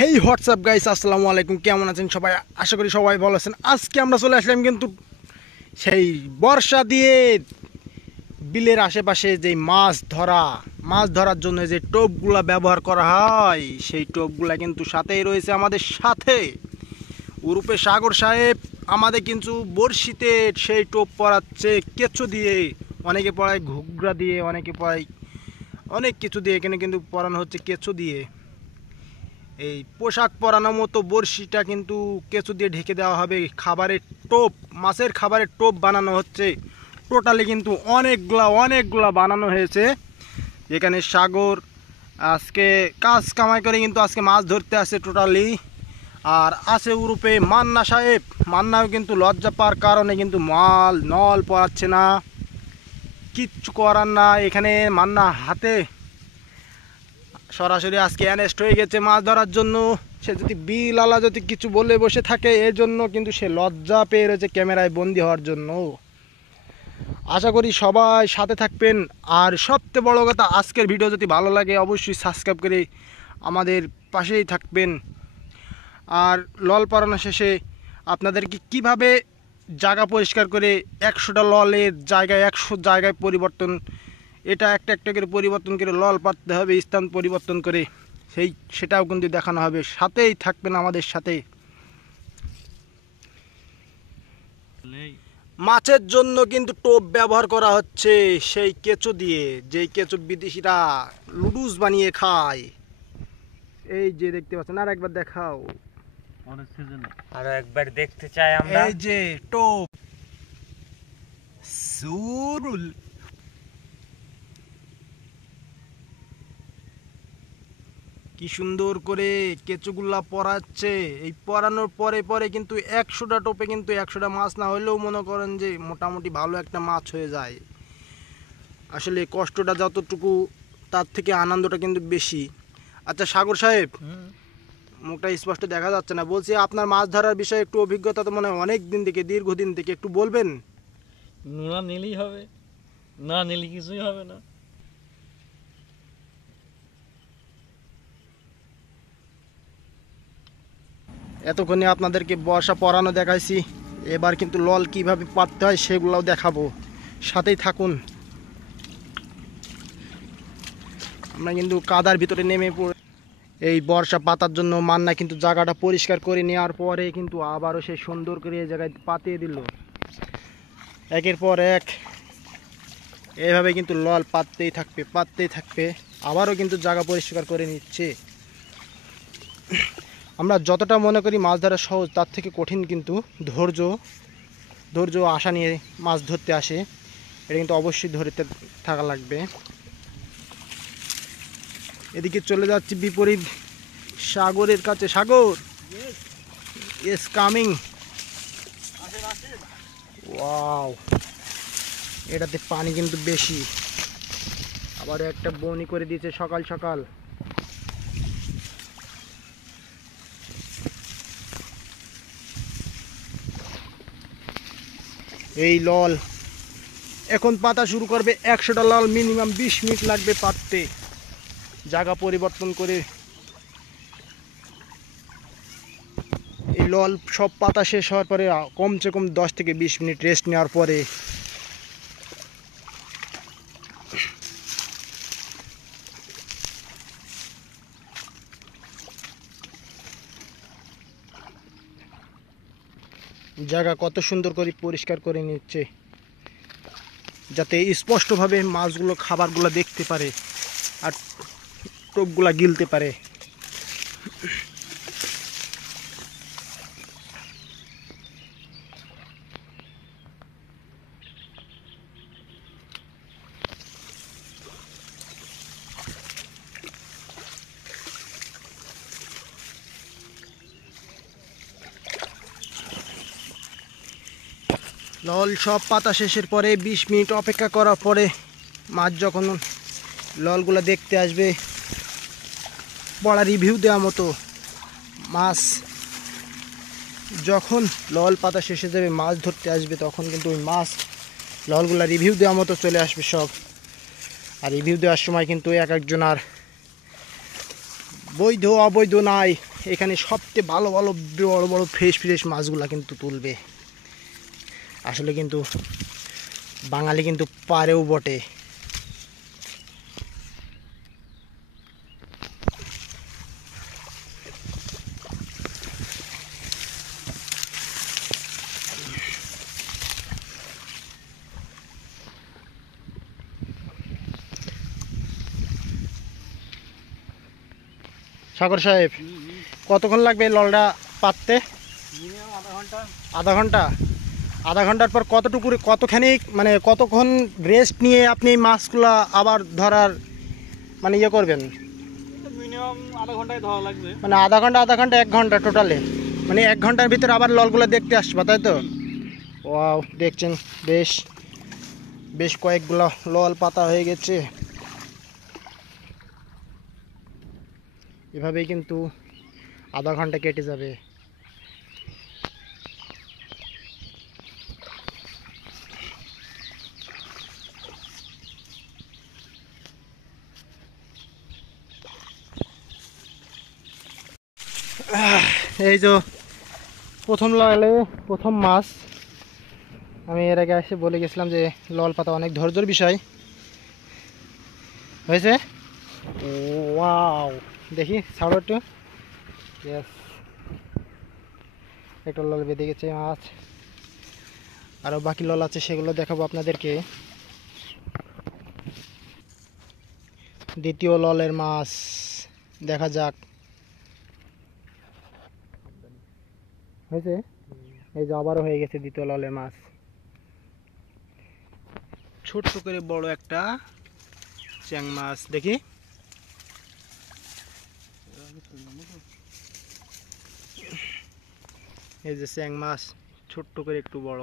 হেই WhatsApp guys, আসসালামু আলাইকুম। কেমন আছেন সবাই? আশা করি সবাই ভালো আছেন। আজকে আমরা চলে আসলাম কিন্তু সেই বর্ষা দিয়ে বিলের আশেপাশে যে মাছ ধরার জন্য যে টোপগুলা ব্যবহার করা হয়, সেই টোপগুলা কিন্তু সাথেই রয়েছে আমাদের সাথে উরুপে সাগর সাহেব। আমাদের কিন্তু বড়শিতে সেই টোপ পরাচ্ছে কেঁচো দিয়ে, অনেকে পড়ায় ঘুগরা দিয়ে, অনেকে পড়ায় অনেক কিছু দিয়ে। এখানে কিন্তু পরানো হচ্ছে কেঁচো দিয়ে। এই পোশাক পরানোর মতো বড়শিটা কিন্তু কেঁচো দিয়ে ঢেকে দেওয়া হবে। খাবারের টোপ, মাছের খাবারের টোপ বানানো হচ্ছে। টোটালি কিন্তু অনেকগুলা বানানো হয়েছে। যেখানে সাগর আজকে কাজ কামাই করে কিন্তু আজকে মাছ ধরতে আসে টোটালি। আর আছে উরুপে মান্না সাহেব। মান্নাও কিন্তু লজ্জা পাওয়ার কারণে কিন্তু নল পড়াচ্ছে না, কিচ্ছু করার না। এখানে মান্না হাতে সরাসরি আজকে অ্যানেস্ট হয়ে গেছে মাছ ধরার জন্য। সে যদি বিল আলা যদি কিছু বলে বসে থাকে, এর জন্য কিন্তু সে লজ্জা পেয়ে রয়েছে ক্যামেরায় বন্দি হওয়ার জন্য। আশা করি সবাই সাথে থাকবেন। আর সবচেয়ে বড় কথা, আজকের ভিডিও যদি ভালো লাগে অবশ্যই সাবস্ক্রাইব করে আমাদের পাশেই থাকবেন। আর লল পরানো শেষে আপনাদেরকে কিভাবে জায়গা পরিষ্কার করে 100টা ললের জায়গায় 100 জায়গায় পরিবর্তন, এটা একটা একটা করে পরিবর্তন করে লল পাততে হবে, স্থান পরিবর্তন করে, সেটাও কিন্তু দেখানো হবে। সাথেই থাকবেন আমাদের সাথে। মাছের জন্য কিন্তু টোপ ব্যবহার করা হচ্ছে সেই কেঁচো দিয়ে, যেই কেঁচো বিদেশিরা লুডুস বানিয়ে খায়। এই যে দেখতে পাচ্ছেন, আর একবার দেখাও, আরো একবার দেখতে চাই আমরা। এই যে টোপ সুরুল। কি সুন্দর করে কেঁচোগুলা পরাচ্ছে। এই পরানোর পরে পরে কিন্তু 100টা টোপে কিন্তু 100টা মাছ না হলেও মনে করেন যে মোটামুটি ভালো একটা মাছ হয়ে যায়। আসলে কষ্টটা যতটুকু, তার থেকে আনন্দটা কিন্তু বেশি। আচ্ছা সাগর সাহেব, মুখটা স্পষ্ট দেখা যাচ্ছে না, বলছি আপনার মাছ ধরার বিষয়ে একটু অভিজ্ঞতা তো মনে হয় অনেক দিন থেকে, দীর্ঘদিন থেকে, একটু বলবেন? নোনা নিলেই হবে, না নিলে কিছুই হবে না। এতক্ষণে আপনাদেরকে বর্ষা পরানো দেখাইছি, এবার কিন্তু লল কিভাবে পাততে হয় সেগুলোও দেখাবো। সাথেই থাকুন। আমরা কিন্তু কাদার ভিতরে নেমে পড়ে এই বর্ষা পাতার জন্য মান্না কিন্তু জায়গাটা পরিষ্কার করে নেওয়ার পরে কিন্তু আবারও সে সুন্দর করে এই জায়গায় পাতিয়ে দিল। একের পর এক এভাবে কিন্তু লল পাততেই থাকবে। আবারও কিন্তু জায়গা পরিষ্কার করে নিচ্ছে। আমরা যতটা মনে করি মাছ ধরা সহজ, তার থেকে কঠিন কিন্তু ধৈর্য আশা নিয়ে মাছ ধরতে আসে। এটা কিন্তু অবশ্যই ধরতে থাকা লাগবে। এদিকে চলে যাচ্ছি বিপরীত সাগরের কাছে। সাগর ইজ কামিং। ওয়াও, এটাতে পানি কিন্তু বেশি। আবার একটা বনি করে দিয়েছে সকাল সকাল। এই লল এখন পাতা শুরু করবে। 100টা লল মিনিমাম 20 মিনিট লাগবে পাততে। জায়গা পরিবর্তন করে এই লল সব পাতা শেষ হওয়ার পরে কমসে কম 10 থেকে 20 মিনিট রেস্ট নেওয়ার পরে জায়গা কত সুন্দর করে পরিষ্কার করে নিচ্ছে, যাতে স্পষ্টভাবে মাছগুলো খাবারগুলো দেখতে পারে আর টোপগুলা গিলতে পারে। লল সব পাতা শেষের পরে 20 মিনিট অপেক্ষা করার পরে মাছ যখন ললগুলো দেখতে আসবে, বড়া রিভিউ দেওয়ার মতো মাছ যখন লল পাতা শেষে যাবে, মাছ ধরতে আসবে, তখন কিন্তু ওই মাছ ললগুলো রিভিউ দেওয়ার মতো চলে আসবে সব। আর রিভিউ দেওয়ার সময় কিন্তু এক একজন আর বৈধ অবৈধ নাই, এখানে সবচেয়ে ভালো ভালো বড় বড় ফ্রেশ ফ্রেশ মাছগুলা কিন্তু তুলবে। আসলে কিন্তু বাঙালি কিন্তু পারেও বটে। সাগর সাহেব, কতক্ষণ লাগবে এই ললটা পাততে? মিনিমাম আধা ঘন্টা। আধা ঘন্টা? আধা ঘন্টার পর কতখানি মানে কতক্ষণ রেস্ট নিয়ে আপনি এই মাছগুলা আবার ধরার মানে ইয়ে করবেন? মিনিমাম আধা ঘন্টায় ধরা লাগবে। মানে আধা ঘন্টা 1 ঘন্টা টোটালে, মানে 1 ঘন্টার ভিতরে আবার ললগুলো দেখতে আসবা, তাই তো? ওয়াও, দেখছেন বেশ বেশ কয়েকগুলো লল পাতা হয়ে গেছে। এভাবেই কিন্তু আধা ঘন্টা কেটে যাবে। এই যে প্রথম ললে প্রথম মাছ। আমি এর আগে এসে বলে গেছিলাম যে লল পাতা অনেক ধৈর্যের বিষয়। হয়েছে। ওয়াও, দেখি ছাড়ো একটু। ইয়েস, একটা লল বেঁধে গেছে মাছ। আরও বাকি লল আছে, সেগুলো দেখাবো আপনাদেরকে। দ্বিতীয় ললের মাছ দেখা যাক। হয়েছে। এই যে আবারও হয়ে গেছে দ্বিতীয় ললের মাছ। ছোট্ট করে বড় একটা চ্যাং মাছ, দেখি। এই যে চ্যাং মাছ, ছোট্ট করে একটু বড়।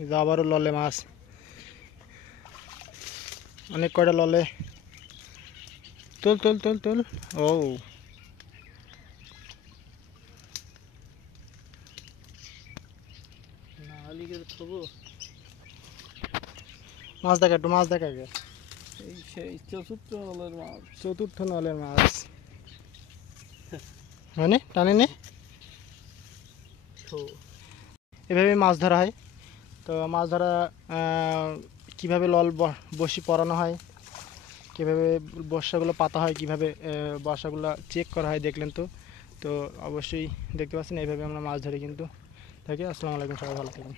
এই যে আবারও ললে মাছ, অনেক কয়টা ললে। তুল তুল তুল তুল। ও, মাছ দেখা, একটু মাছ দেখা গে। এই সেই চতুর্থ হলের মাছ। চতুর্থ নলের মাছ মানে টানে নে। এভাবে মাছ ধরা হয়। তো মাছ ধরা কিভাবে লল বসি পরানো হয়, কিভাবে বর্ষাগুলো পাতা হয়, কিভাবে বর্ষাগুলো চেক করা হয় দেখলেন তো। তো অবশ্যই দেখতে পাচ্ছেন এইভাবে আমরা মাছ ধরি কিন্তু থাকি। আসসালামু আলাইকুম, সবাই ভালো থাকুন।